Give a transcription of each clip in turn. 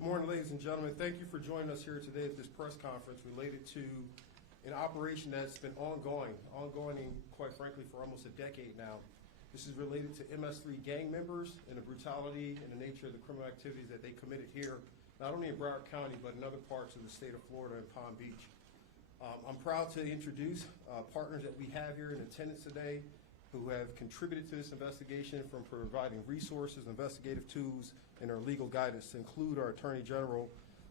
Good morning, ladies and gentlemen. Thank you for joining us here today at this press conference related to an operation that's been ongoing, quite frankly, for almost a decade now. This is related to MS3 gang members and the brutality and the nature of the criminal activities that they committed here, not only in Broward County, but in other parts of the state of Florida and Palm Beach. I'm proud to introduce partners that we have here in attendance today who have contributed to this investigation, from providing resources, investigative tools, and our legal guidance, to include our Attorney General,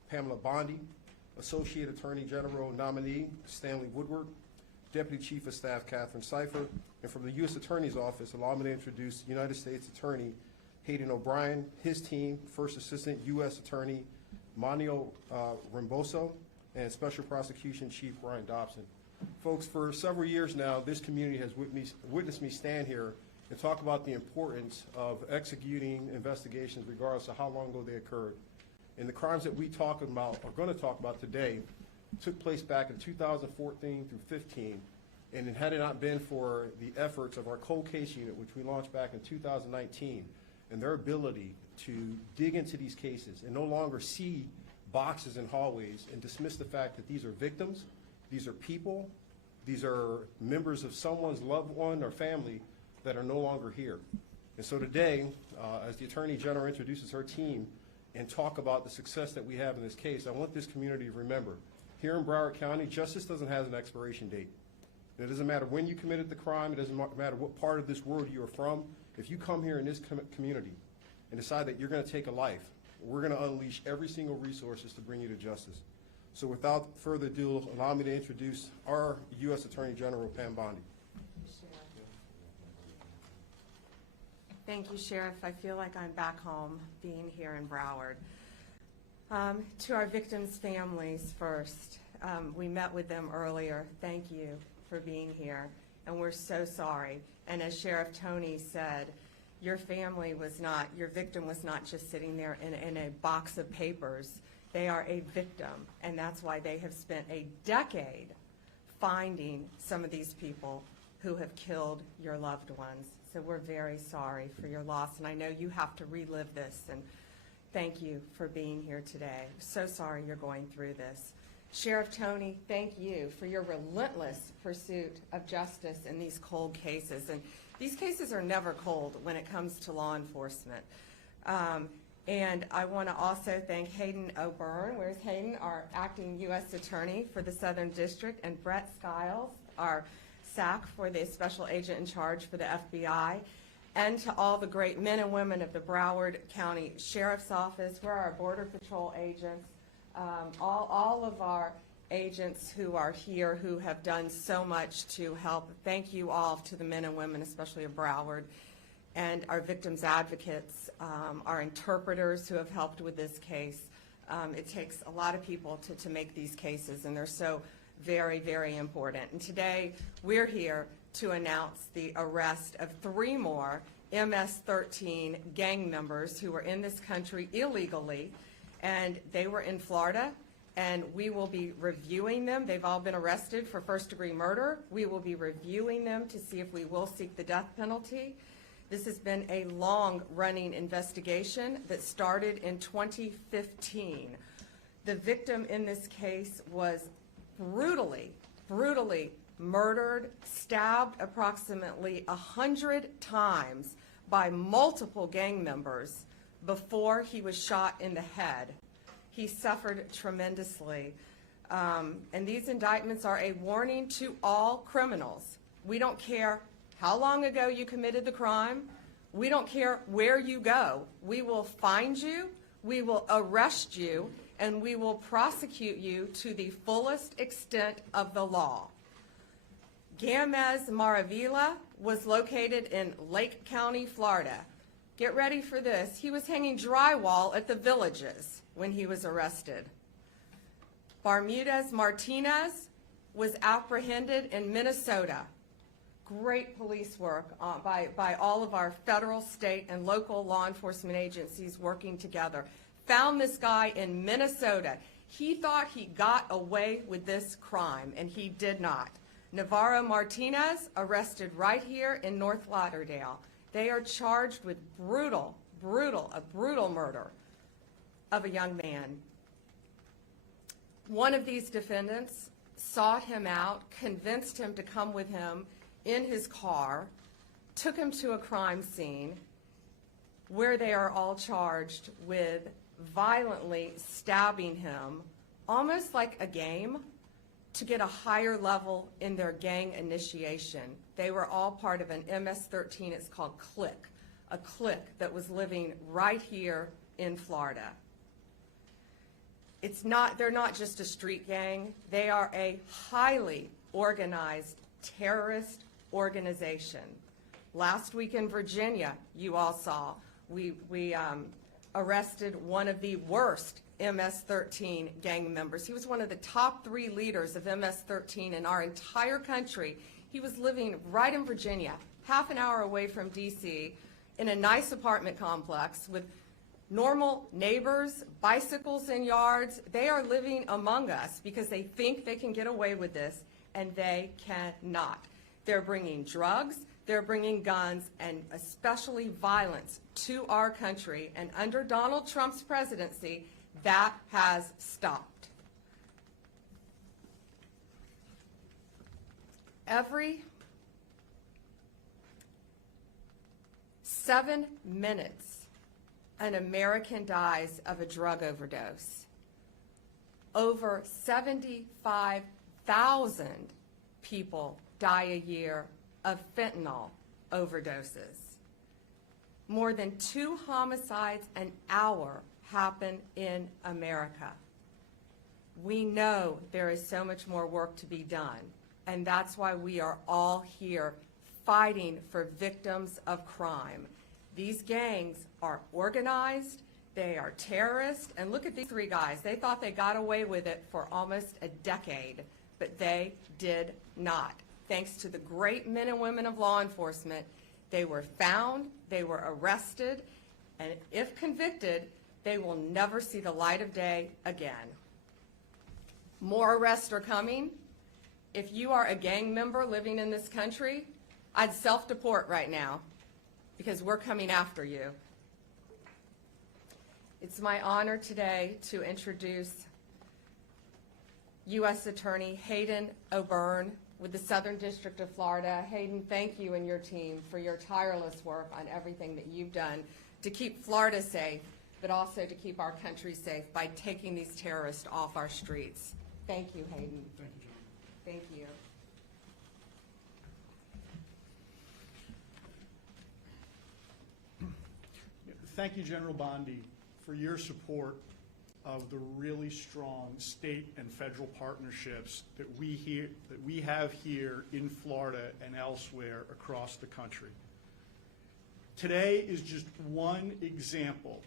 Pamela Bondi, Associate Attorney General nominee, Stanley Woodward, Deputy Chief of Staff, Cipher, and from the U.S. Attorney's Office, allow me to introduce United States Attorney Hayden O'Brien, his team, First Assistant U.S. Attorney Manuel Rimboso, and Special Prosecution Chief Dobson. Folks, for several years now, this community has witnessed me stand here and talk about the importance of executing investigations regardless of how long ago they occurred. And the crimes that we talk about, are going to talk about today, took place back in 2014 through 15. And had it not been for the efforts of our cold case unit, which we launched back in 2019, and their ability to dig into these cases and no longer see boxes in hallways and dismiss the fact that these are victims, these are people, these are members of someone's loved one or family that are no longer here. And so today, as the Attorney General introduces her team and talk about the success that we have in this case, I want this community to remember, here in Broward County, justice doesn't have an expiration date. It doesn't matter when you committed the crime, it doesn't matter what part of this world you are from. If you come here in this community and decide that you're going to take a life, we're going to unleash every single resources to bring you to justice. So without further ado, allow me to introduce our U.S. Attorney General, Pam Bondi. Thank you, Sheriff. I feel like I'm back home being here in Broward. To our victims' families first, we met with them earlier. Thank you for being here, and we're so sorry. And as Sheriff Tony said, your victim was not just sitting there in a box of papers. They are a victim, and that's why they have spent a decade finding some of these people who have killed your loved ones. So we're very sorry for your loss, and I know you have to relive this, and thank you for being here today. So sorry you're going through this. Sheriff Tony, thank you for your relentless pursuit of justice in these cold cases. And these cases are never cold when it comes to law enforcement. And I want to also thank Hayden O'Byrne, where's Hayden, our acting U.S. Attorney for the Southern District, and Brett Skiles, our SAC for the Special Agent in Charge for the FBI, and to all the great men and women of the Broward County Sheriff's Office, where our Border Patrol agents, all of our agents who are here who have done so much to help. Thank you all to the men and women, especially of Broward, and our victims advocates, our interpreters who have helped with this case. It takes a lot of people to make these cases, and they're so very, very important. And today we're here to announce the arrest of 3 more MS-13 gang members who were in this country illegally, and they were in Florida, and we will be reviewing them. They've all been arrested for first-degree murder. We will be reviewing them to see if we will seek the death penalty. This has been a long-running investigation that started in 2015. The victim in this case was brutally murdered, stabbed approximately 100 times by multiple gang members before he was shot in the head. He suffered tremendously. And these indictments are a warning to all criminals. We don't care how long ago you committed the crime. We don't care where you go. We will find you, we will arrest you, and we will prosecute you to the fullest extent of the law. Gamez Maravilla was located in Lake County, Florida. Get ready for this. He was hanging drywall at the Villages when he was arrested. Bermudez Martinez was apprehended in Minnesota. Great police work by all of our federal, state, and local law enforcement agencies working together. Found this guy in Minnesota. He thought he got away with this crime, and he did not. Navarro Martinez arrested right here in North Lauderdale. They are charged with brutal murder. of a young man. One of these defendants sought him out, convinced him to come with him in his car, took him to a crime scene where they are all charged with violently stabbing him, almost like a game, to get a higher level in their gang initiation. They were all part of an MS-13, it's called Clique, a clique that was living right here in Florida. They're not just a street gang, they are a highly organized terrorist organization. Last week in Virginia, you all saw, we arrested one of the worst MS-13 gang members. He was one of the top 3 leaders of MS-13 in our entire country. He was living right in Virginia, half an hour away from DC, in a nice apartment complex with normal neighbors, bicycles in yards. They are living among us because they think they can get away with this, and they cannot. They're bringing drugs, they're bringing guns, and especially violence to our country. And under Donald Trump's presidency, that has stopped. Every 7 minutes, an American dies of a drug overdose. Over 75,000 people die a year of fentanyl overdoses. More than 2 homicides an hour happen in America. We know there is so much more work to be done, and that's why we are all here fighting for victims of crime. These gangs are organized, they are terrorists, and look at these 3 guys. They thought they got away with it for almost a decade, but they did not. Thanks to the great men and women of law enforcement, they were found, they were arrested, and if convicted, they will never see the light of day again. More arrests are coming. If you are a gang member living in this country, I'd self-deport right now because we're coming after you. It's my honor today to introduce U.S. Attorney Hayden O'Byrne with the Southern District of Florida. Hayden, thank you and your team for your tireless work on everything that you've done to keep Florida safe, but also to keep our country safe by taking these terrorists off our streets. Thank you, Hayden. Thank you, John. Thank you. Thank you, General Bondi, for your support of the really strong state and federal partnerships that we have here in Florida and elsewhere across the country. Today is just one example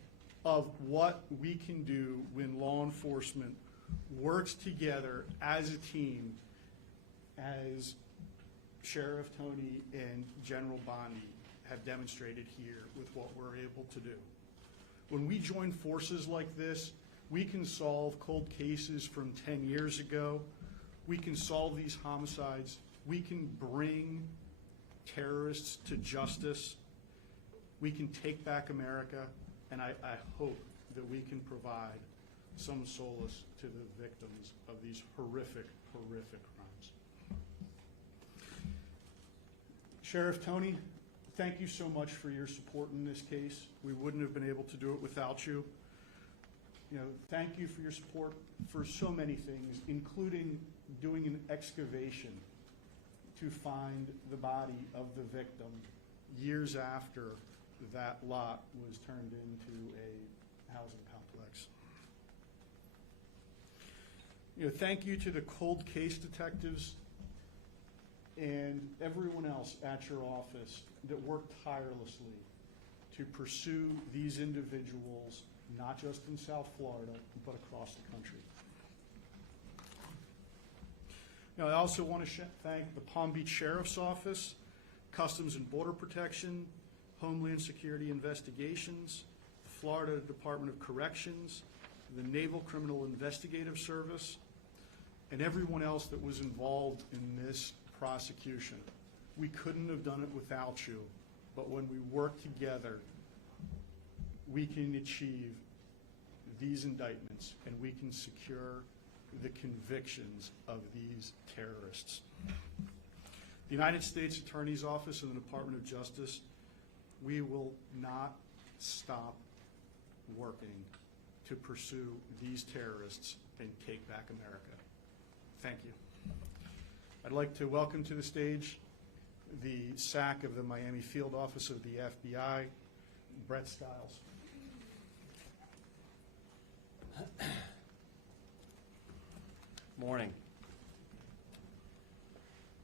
of what we can do when law enforcement works together as a team, as Sheriff Tony and General Bondi have demonstrated here with what we're able to do. When we join forces like this, we can solve cold cases from 10 years ago. We can solve these homicides. We can bring terrorists to justice. We can take back America, and I hope that we can provide some solace to the victims of these horrific, horrific crimes. Sheriff Tony, thank you so much for your support in this case. We wouldn't have been able to do it without you. Thank you for your support for so many things, including doing an excavation to find the body of the victim years after that lot was turned into a housing complex. Thank you to the cold case detectives and everyone else at your office that worked tirelessly to pursue these individuals, not just in South Florida, but across the country. I also want to thank the Palm Beach Sheriff's Office, Customs and Border Protection, Homeland Security Investigations, the Florida Department of Corrections, the Naval Criminal Investigative Service, and everyone else that was involved in this prosecution. We couldn't have done it without you, but when we work together, we can achieve these indictments and we can secure the convictions of these terrorists. The United States Attorney's Office and the Department of Justice, we will not stop working to pursue these terrorists and take back America. Thank you. I'd like to welcome to the stage the SAC of the Miami Field Office of the FBI, Brett Stiles. Morning.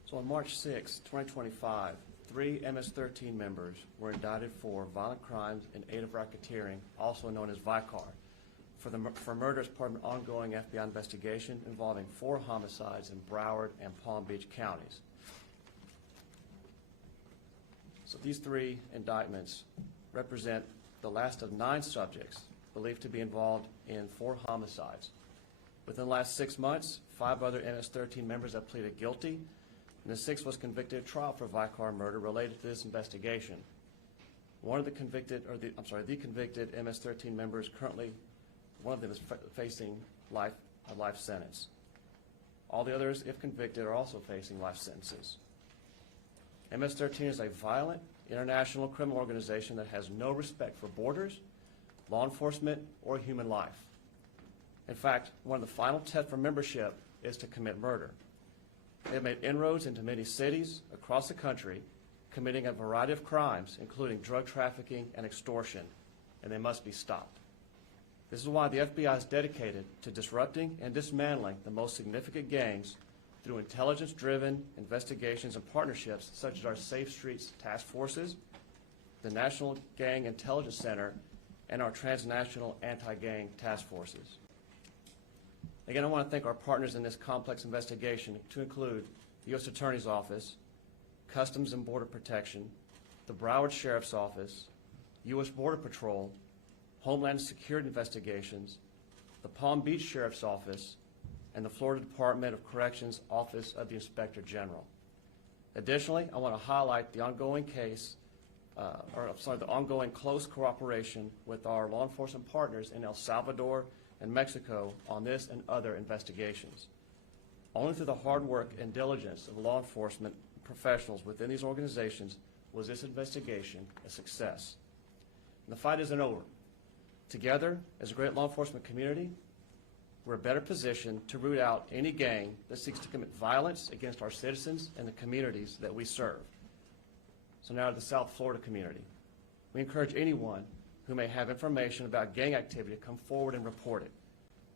So on March 6, 2025, 3 MS-13 members were indicted for violent crimes in aid of racketeering, also known as VICAR, for murder as part of an ongoing FBI investigation involving 4 homicides in Broward and Palm Beach counties. So these 3 indictments represent the last of 9 subjects believed to be involved in 4 homicides. Within the last 6 months, 5 other MS-13 members have pleaded guilty, and the 6th was convicted at trial for VICAR murder related to this investigation. The convicted MS-13 members currently, one of them is facing a life sentence. All the others, if convicted, are also facing life sentences. MS-13 is a violent international criminal organization that has no respect for borders, law enforcement, or human life. In fact, one of the final tests for membership is to commit murder. They have made inroads into many cities across the country, committing a variety of crimes, including drug trafficking and extortion, and they must be stopped. This is why the FBI is dedicated to disrupting and dismantling the most significant gangs through intelligence-driven investigations and partnerships such as our Safe Streets Task Forces, the National Gang Intelligence Center, and our transnational anti-gang task forces. Again, I want to thank our partners in this complex investigation, to include the U.S. Attorney's Office, Customs and Border Protection, the Broward Sheriff's Office, U.S. Border Patrol, Homeland Security Investigations, the Palm Beach Sheriff's Office, and the Florida Department of Corrections Office of the Inspector General. Additionally, I want to highlight the ongoing the ongoing close cooperation with our law enforcement partners in El Salvador and Mexico on this and other investigations. Only through the hard work and diligence of law enforcement professionals within these organizations was this investigation a success. And the fight isn't over. Together, as a great law enforcement community, we're better positioned to root out any gang that seeks to commit violence against our citizens and the communities that we serve. So now to the South Florida community. We encourage anyone who may have information about gang activity to come forward and report it.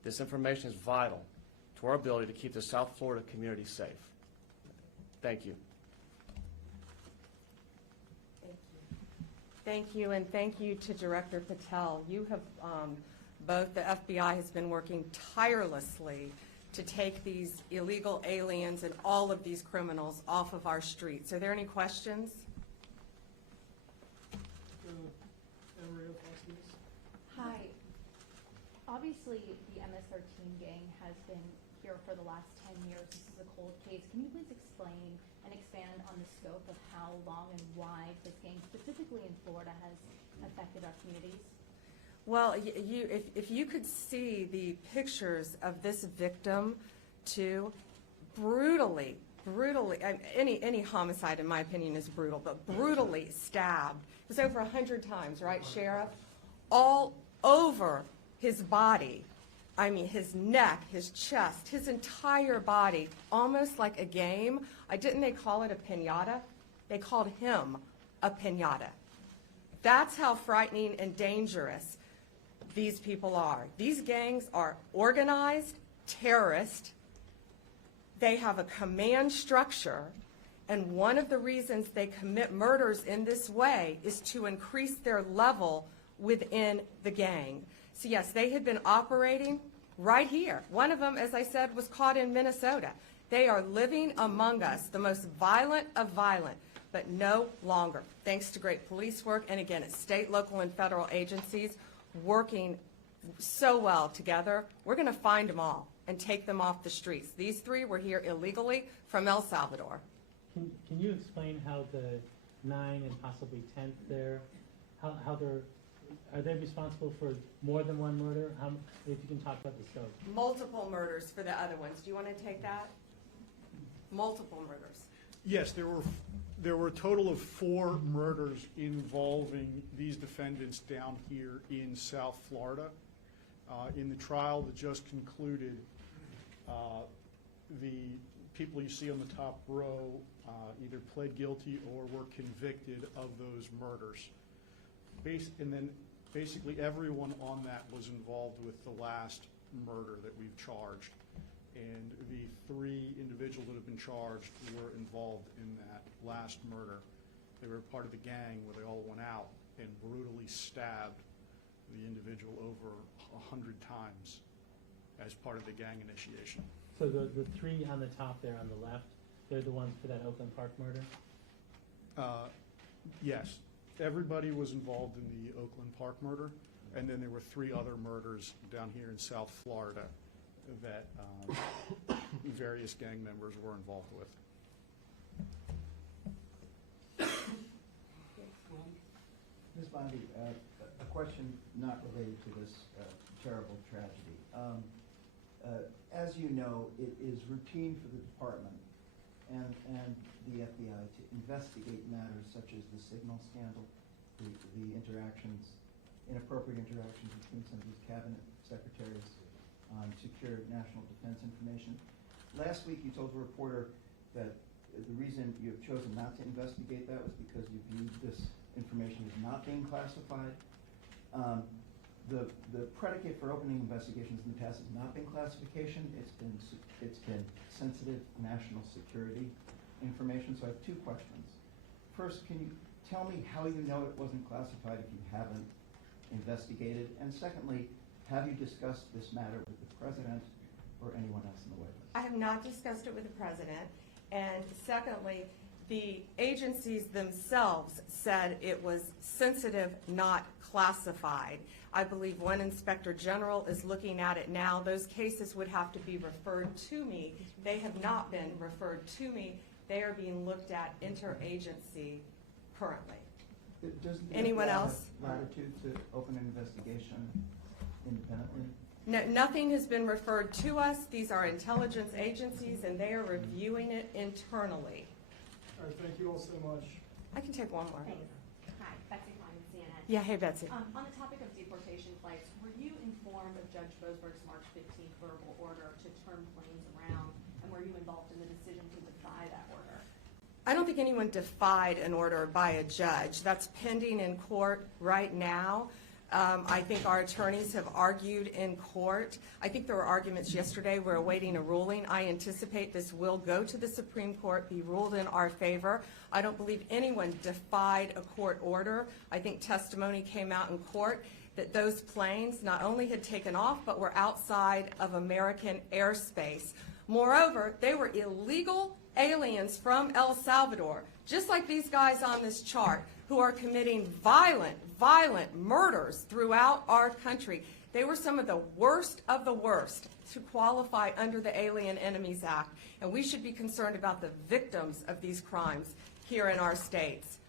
This information is vital to our ability to keep the South Florida community safe. Thank you. Thank you, and thank you to Director Patel. You have, both the FBI has been working tirelessly to take these illegal aliens and all of these criminals off of our streets. Are there any questions? Hi. Obviously, the MS-13 gang has been here for the last 10 years. This is a cold case. Can you please explain and expand on the scope of how long and wide this gang, specifically in Florida, has affected our communities? Well, if you could see the pictures of this victim, too, brutally, any homicide, in my opinion, is brutal, but brutally stabbed. It was over 100 times, right, Sheriff? All over his body. I mean, his neck, his chest, his entire body, almost like a game. Didn't they call it a piñata? They called him a piñata. That's how frightening and dangerous these people are. These gangs are organized, terrorist. They have a command structure, and one of the reasons they commit murders in this way is to increase their level within the gang. So yes, they had been operating right here. One of them, as I said, was caught in Minnesota. They are living among us, the most violent of violent, but no longer. Thanks to great police work, and again, it's state, local, and federal agencies working so well together. We're going to find them all and take them off the streets. These 3 were here illegally from El Salvador. Can you explain how the 9 and possibly 10th there, how they're are they responsible for more than one murder? If you can talk about the scope. Multiple murders for the other ones. Do you want to take that? Multiple murders. Yes, there were a total of 4 murders involving these defendants down here in South Florida. In the trial that just concluded, the people you see on the top row either pled guilty or were convicted of those murders. And then basically everyone on that was involved with the last murder that we've charged. And the 3 individuals that have been charged were involved in that last murder. They were part of the gang where they all went out and brutally stabbed the individual over 100 times as part of the gang initiation. So the 3 on the top there on the left, they're the ones for that Oakland Park murder? Yes, everybody was involved in the Oakland Park murder, and then there were 3 other murders down here in South Florida that various gang members were involved with. Ms. Bondi, a question not related to this terrible tragedy. As you know, it is routine for the department and the FBI to investigate matters such as the signal scandal, the interactions, inappropriate interactions between some of these cabinet secretaries on secure national defense information. Last week, you told a reporter that the reason you have chosen not to investigate that was because you viewed this information as not being classified. The predicate for opening investigations in the past has not been classification. It's been sensitive national security information. So I have 2 questions. First, can you tell me how you know it wasn't classified if you haven't investigated? And secondly, have you discussed this matter with the president or anyone else in the White House? I have not discussed it with the president. And secondly, the agencies themselves said it was sensitive, not classified. I believe one inspector general is looking at it now. Those cases would have to be referred to me. They have not been referred to me. They are being looked at interagency currently. Does the Anyone FBI have else? latitude to open an investigation independently? No, nothing has been referred to us. These are intelligence agencies, and they are reviewing it internally. All right, thank you all so much. I can take one more. Thanks. Hi, Betsy Klein, CNN. Yeah, hey, Betsy. On the topic of deportation flights, were you informed of Judge Boasberg's March 15th verbal order to turn planes around, and were you involved in the decision to defy that order? I don't think anyone defied an order by a judge. That's pending in court right now. I think our attorneys have argued in court. I think there were arguments yesterday. We're awaiting a ruling. I anticipate this will go to the Supreme Court, be ruled in our favor. I don't believe anyone defied a court order. I think testimony came out in court that those planes not only had taken off, but were outside of American airspace. Moreover, they were illegal aliens from El Salvador, just like these guys on this chart, who are committing violent murders throughout our country. They were some of the worst to qualify under the Alien Enemies Act, and we should be concerned about the victims of these crimes here in our states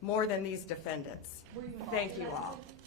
more than these defendants. Were you involved Thank in you that all. decision?